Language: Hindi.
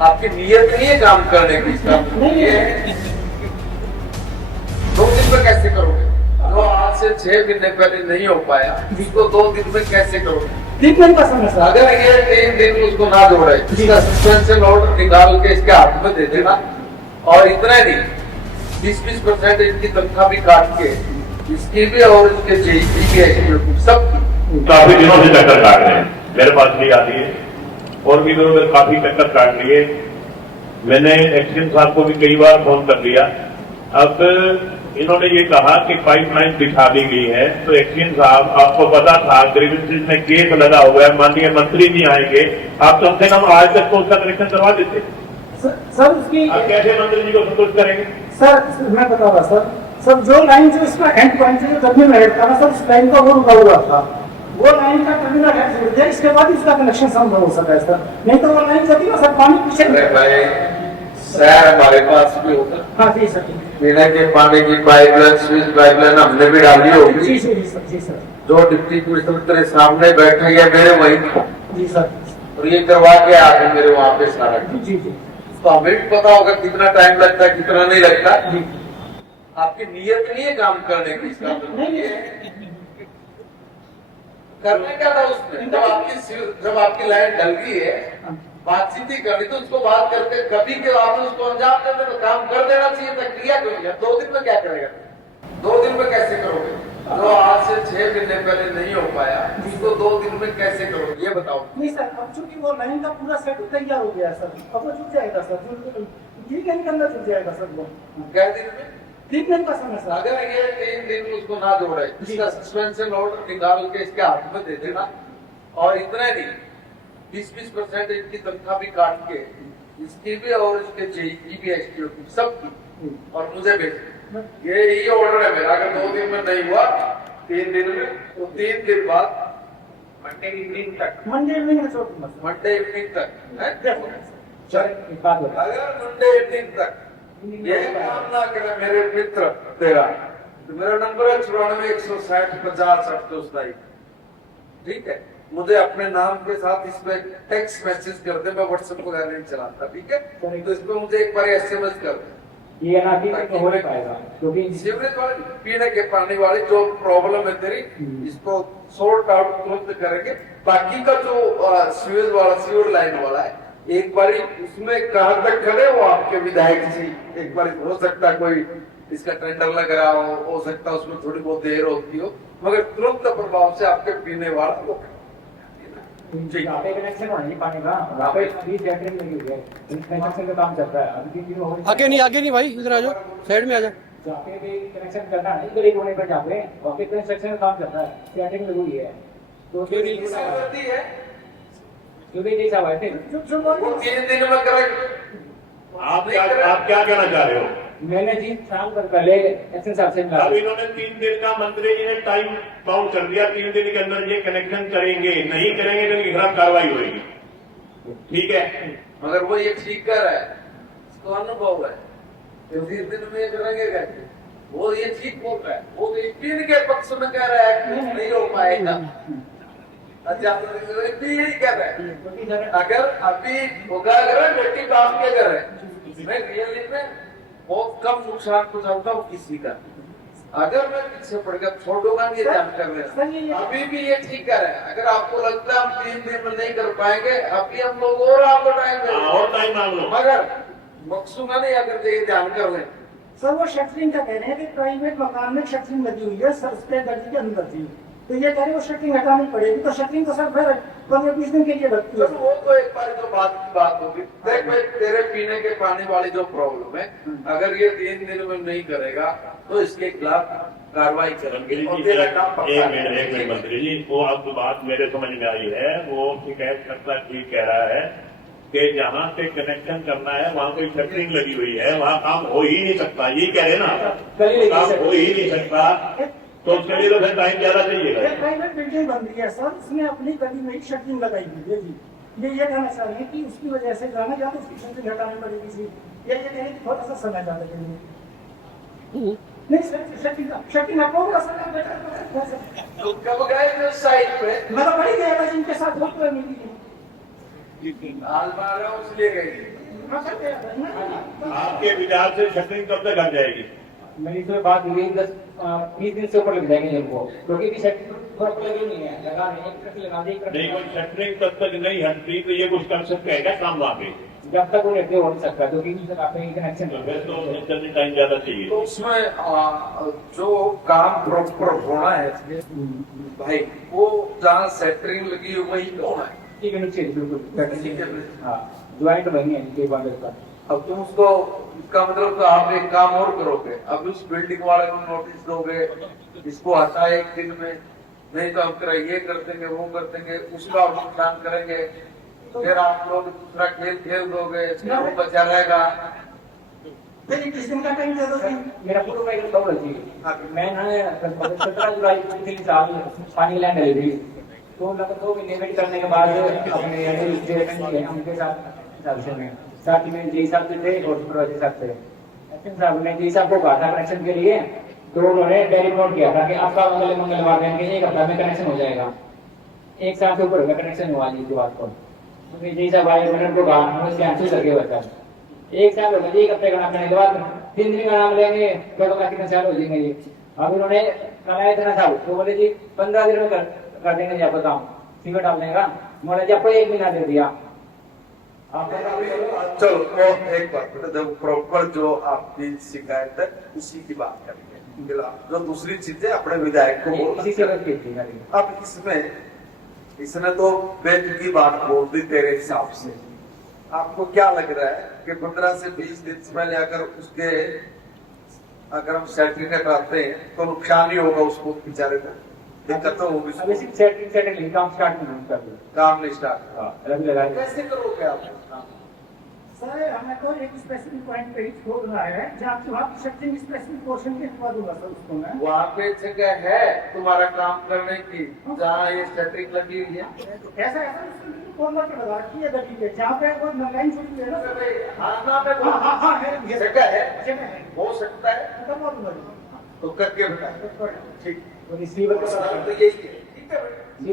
आपकी नीयत नहीं है काम करने की, इसका नहीं है। 2 दिन में कैसे करोगे? जो आज से 6 महीने पहले नहीं हो पाया, इसको 2 दिन में कैसे करोगे? ट्रीटमेंट का समय सर। अगर ये 3 दिन उसको ना जोड़े, इसका सस्पेंशन ऑर्डर निकाल के इसके हाथ में दे देना, और इतना नहीं 20% इनकी तनख्वाह भी काट के इसकी भी और इसके जेईसी की सब। काफी दिनों से चक्कर काट रहे हैं, मेरे पास भी आती है और भी लोगों ने काफी चक्कर काट लिए। मैंने एक्सीडेंट साहब को भी कई बार फोन कर लिया। अब इन्होंने ये कहा कि पाइपलाइन बिछा दी गई है, तो एक्सीडेंट साहब आपको पता था ग्रीवेंसेस में केस लगा हुआ है, माननीय मंत्री जी आएंगे, आप कम से कम आज तक तो उसका कनेक्शन करवा देते। सर उसकी आप कैसे मंत्री जी को संतुष्ट करेंगे? सर मैं बता रहा सर जो लाइन जो इसका एंड पॉइंट जो जमीन में हेड था ना सर, उस लाइन का वो रुका हुआ था, वो लाइन का टर्मिनल हेड जुड़ गया, इसके बाद इसका कनेक्शन संभव हो सका है सर, नहीं तो वो लाइन चलती ना सर, पानी पीछे। शहर हमारे पास भी होता। हाँ जी सर। पीने के पानी की पाइपलाइन, स्विच पाइपलाइन हमने भी डाली होगी। जी जी सर, जी सर। जो डिप्टी कमिश्नर तेरे सामने बैठे हैं मेरे वही, जी सर, और ये करवा के आके मेरे वहाँ पे सारा। जी जी। तो हमें भी पता होगा कितना टाइम लगता है, कितना नहीं लगता। जी। आपकी नीयत नहीं है काम करने की, इसका नहीं करने क्या था उसमें? जब आपकी लाइन डल गई है, बातचीत ही करनी तो उसको बात करके कभी के आपने उसको अंजाम दे देना, काम कर देना चाहिए था, क्रिया क्यों नहीं? 2 दिन में क्या करेगा? 2 दिन में कैसे करोगे? जो आज से 6 महीने पहले नहीं हो पाया, इसको 2 दिन में कैसे करोगे, ये बताओ। नहीं सर, अब चूंकि वो लाइन का पूरा सेट तैयार हो गया है सर, अब वो जुट जाएगा सर, वीकेंड के अंदर जुट जाएगा सर वो। क्या दिन में? ट्रीटमेंट का समय सर। अगर ये 3 दिन उसको ना जोड़े, इसका सस्पेंशन ऑर्डर निकाल के इसके हाथ में दे देना, और इतना नहीं 20% इनकी तनख्वाह भी काट के इसकी भी और इसके जेईसी भी एसटीओ की सब की, और मुझे भेज। ये ऑर्डर है मेरा। अगर 2 दिन में नहीं हुआ, 3 दिन में, तो 3 दिन बाद मंडे इवनिंग तक, मंडे इवनिंग मंडे इवनिंग तक अगर मंडे इवनिंग तक ये काम ना करे मेरे मित्र तेरा, तो मेरा नंबर है 94 160 50 28 ठीक है? मुझे अपने नाम के साथ इसमें टेक्स्ट मैसेज कर दे, मैं व्हाट्सएप को नहीं चलाता, ठीक है? तो इसमें मुझे एक बार एसएमएस कर दे। ये ना तो हो नहीं पाएगा, क्योंकि सीवरेज वाली, पीने के पानी वाली जो प्रॉब्लम है तेरी, इसको सॉर्ट आउट तुरंत करेंगे। बाकी का जो सीवेज वाला, सीवर लाइन वाला है, एक बार उसमें कहां तक खड़े हो आपके विधायक जी, एक बार हो सकता है कोई इसका टेंडर लग रहा हो सकता है उसमें थोड़ी बहुत देर होती हो, मगर तुरंत प्रभाव से आपके पीने वाला वो कनेक्शन हो नहीं पानी का, अभी सेटिंग लगी हुई है, कनेक्शन का काम चल रहा है अभी। आगे नहीं भाई, इधर आ जाओ, साइड में आ जाओ। जाके भी कनेक्शन करना है, इधर एक होने पर जाके वापस कंस्ट्रक्शन का काम चल रहा है, सेटिंग लगी हुई है, तो फिर है जो भी नहीं सब आए वो 3 दिन में करेंगे। आप क्या कहना चाह रहे हो? मैंने जी शाम तक पहले एक्शन साहब से अब इन्होंने 3 दिन का मंत्री जी ने टाइम बाउंड कर दिया, 3 दिन के अंदर ये कनेक्शन करेंगे, नहीं करेंगे तो इनके खिलाफ कार्रवाई होगी, ठीक है? मगर वो ये ठीक कर रहा है, इसको अनुभव है, 3 दिन में करेंगे कैसे? वो ये ठीक बोल रहा है, वो पीन के पक्ष में कह रहा है नहीं हो पाएगा। अच्छा, यही कह रहा है अगर अभी होगा, अगर बेटी काम के घर है, मैं रियली में बहुत कम नुकसान पहुंचाता हूँ किसी का, अगर मैं पीछे पड़ गया छोड़ूंगा नहीं, ध्यान कर रहे अभी भी ये ठीक है। अगर आपको लगता है हम 3 दिन में नहीं कर पाएंगे, अभी हम लोग और आपको टाइम मांग लो, मगर मकसूदा नहीं, अगर ये ध्यान कर लें। सर वो शटरिंग का कह रहे हैं कि प्राइवेट मकान में शटरिंग लगी हुई है, सर उसके दर्जी के अंदर थी, तो ये कह रहे वो शटरिंग हटानी पड़ेगी, तो शटरिंग तो सर फिर 15-20 दिन के लिए लगती है। वो तो एक बार तो बात होगी। देख भाई, तेरे पीने के पानी वाली जो प्रॉब्लम है, अगर ये 3 दिन में नहीं करेगा तो इसके खिलाफ कार्रवाई करेंगे। एक मिनट मंत्री जी, वो अब बात मेरे समझ में आई है, वो शिकायत करता ठीक कह रहा है कि जहाँ से कनेक्शन करना है वहाँ कोई शटरिंग लगी हुई है, वहाँ काम हो ही नहीं सकता, यही कह रहे ना, काम हो ही नहीं सकता, तो उसके लिए तो फिर टाइम ज्यादा चाहिए। प्राइवेट बिल्डिंग बन रही है सर, उसमें अपनी गली में ही शटरिंग लगाई हुई है जी, ये कहना चाह रहे हैं कि उसकी वजह से जाना या तो उसकी शटरिंग हटानी पड़ेगी जी, ये कह रहे हैं थोड़ा सा समय ज्यादा लगेगा। नहीं सर, शटरिंग हटाऊंगा सर, कब गए थे साइड पे? मैं तो बड़ी गया था जिनके साथ बहुत मिली हाल मार रहा हूँ इसलिए गई। हाँ सर, नहीं, आपके विचार से शटरिंग कब तक आ जाएगी? मेरी तो बात हुई 10-20 दिन से ऊपर लग जाएंगे इनको, क्योंकि भी सेट वर्क लगी नहीं है, लगा रहे हैं, एक ट्रक लगा दे, एक ट्रक नहीं, कोई शटरिंग तब तक नहीं हटती तो ये कुछ कर सकते हैं क्या काम वहाँ पे? जब तक वो रहते हो नहीं सकता, क्योंकि इन तक आपने कनेक्शन तो फिर तो चलने टाइम ज्यादा चाहिए। तो उसमें जो काम प्रॉपर होना है भाई, वो जहाँ सेंटरिंग लगी है वही तो होना है। ठीक है, नीचे बिल्कुल ठीक है। हाँ, ज्वाइंट बनी है नीचे बांधे का। अब तुम उसको, इसका मतलब तो आप एक काम और करोगे, अब उस बिल्डिंग वाले को नोटिस दोगे, इसको हटा एक दिन में, नहीं तो हम तेरा ये कर देंगे, वो कर देंगे, उसका नुकसान करेंगे, फिर आप लोग दूसरा खेल खेल दोगे, फिर वो बचा रहेगा। फिर 21 दिन का टाइम दे दो जी। मेरा पूरा एक दौड़ थी, मैं ना 17 जुलाई को 3 साल पानी लैंड है थी, तो लगभग 2 महीने वेट करने के बाद अपने उनके साथ में जी साहब थे और सुपरवाइजर साहब थे, एक्शन साहब ने जी साहब को कहा था कनेक्शन के लिए, तो उन्होंने डायरी नोट किया था कि आपका मंगलवार दिन के 1 हफ्ता में कनेक्शन हो जाएगा। 1 साल से ऊपर का कनेक्शन हुआ जी के बाद को, तो जी साहब आए, मैंने उनको कहा उन्होंने कैंसिल करके बता 1 साल हो गया, 1 हफ्ते का नाम लेने के बाद 3 दिन का नाम लेंगे तो कितने साल हो जाएंगे जी। अब उन्होंने कराया था साहब, तो बोले जी 15 दिन में कर देंगे जी आपका काम, सीमेंट डाल देगा, बोले जी आपको 1 महीना दे दिया। चलो वो एक बात बेटा, जब प्रॉपर जो आपकी शिकायत है उसी की बात करेंगे, जो दूसरी चीजें अपने विधायक को इसी से बोलना। बात की थी मेरी। अब इसने तो बेतुकी बात बोल दी तेरे हिसाब से, आपको क्या लग रहा है कि 15 से 20 दिन पहले अगर हम सेटरिंग कराते हैं तो नुकसान ही होगा उसको, बेचारे को दिक्कत तो होगी, अब इसी सेटिंग काम स्टार्ट नहीं कर दिया। काम नहीं स्टार्ट। रवि लगा कैसे करोगे आप? सर हमें तो एक स्पेसिफिक पॉइंट पे ही छोड़ रहा है, जहाँ वहाँ सेटिंग स्पेसिफिक पोर्शन पे करवा दूंगा सर उसको मैं। वहाँ पे जगह है तुम्हारा काम करने की, जहाँ ये सेटरिंग लगी हुई है। ऐसा ऐसा कॉर्नर पे लगा रखी है गली पे, जहाँ पे वो लाइन छुट्टी है ना। हाँ पे हाँ है, जगह है, जगह है, हो सकता है करवा दूंगा जी। तो करके बताए। ठीक, रिसीवर तो यही है। ठीक है।